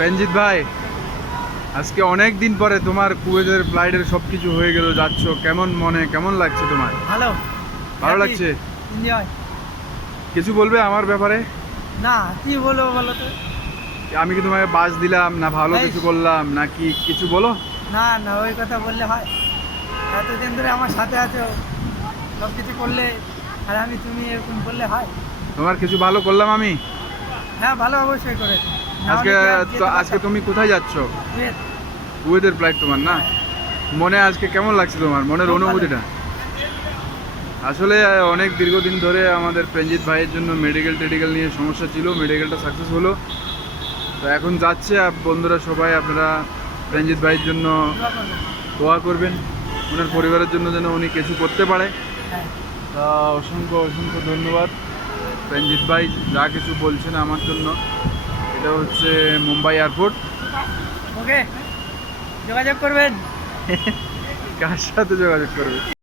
রঞ্জিত ভাই, আজকে অনেক দিন পরে তোমার কুয়েতের ফ্লাইটের সবকিছু হয়ে গেল, যাচ্ছ কেমন মনে, কেমন লাগছে তোমার? ভালো ভালো লাগছে? এনজয়। কিছু বলবে আমার ব্যাপারে? না, কি বলবো বলো তো? আমি কি তোমাকে বাস দিলাম না ভালো এই। কিছু করলাম নাকি কিছু বলো? না না, ওই কথা বললে হয়? এতদিন ধরে আমার সাথে আছো, সব কিছু করলে, আর আমি তুমি এরকম বললে হয়? তোমার কিছু ভালো করলাম আমি? হ্যাঁ, ভালো অবশ্যই করেছো। না আজকে হলে কি আর যেতে আজকে পারতাম? তুমি কোথায় যাচ্ছ? কুয়েত। কুয়েতের ফ্লাইট তোমার না? মনে আজকে কেমন লাগছে তোমার মনের খুব ভালো। অনুভূতিটা? আসলে অনেক দীর্ঘদিন ধরে আমাদের রঞ্জিত ভাইয়ের জন্য মেডিকেল নিয়ে সমস্যা ছিল, মেডিকেলটা সাকসেস হলো। তো এখন যাচ্ছে, বন্ধুরা সবাই আপনারা রঞ্জিত ভাইয়ের জন্য দোয়া করবেন। দোয়া করবেন, ওনার পরিবারের জন্য যেন উনি কিছু করতে পারে। হ্যাঁ, তা অসংখ্য অসংখ্য ধন্যবাদ রঞ্জিত ভাই যা কিছু বলছেন আমার জন্য। এটা হচ্ছে মুম্বাই এয়ারপোর্ট। ওকে, যোগাযোগ করবেন। কার সাথে যোগাযোগ করবে?